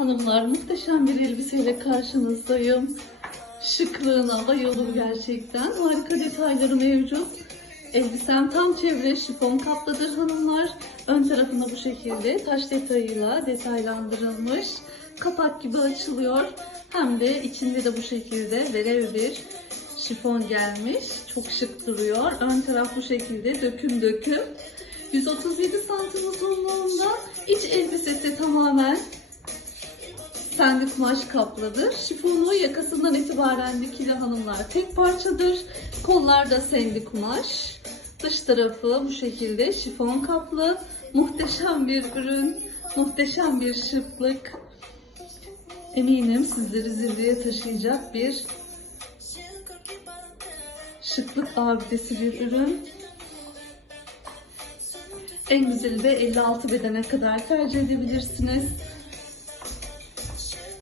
Hanımlar muhteşem bir elbiseyle karşınızdayım. Şıklığına bayıldım gerçekten. Harika detayları mevcut. Elbisem tam çevre şifon kaplıdır hanımlar. Ön tarafında bu şekilde taş detayıyla detaylandırılmış. Kapak gibi açılıyor. Hem de içinde de bu şekilde verev bir şifon gelmiş. Çok şık duruyor. Ön taraf bu şekilde döküm döküm. 137 santim uzunluğunda iç elbisesi tamamen sendi kumaş kaplıdır. Şifonu yakasından itibaren dikili hanımlar tek parçadır. Kollarda sendi kumaş. Dış tarafı bu şekilde şifon kaplı. Muhteşem bir ürün, muhteşem bir şıklık. Eminim sizleri zirveye taşıyacak bir şıklık abidesi bir ürün. En güzeli de 56 bedene kadar tercih edebilirsiniz.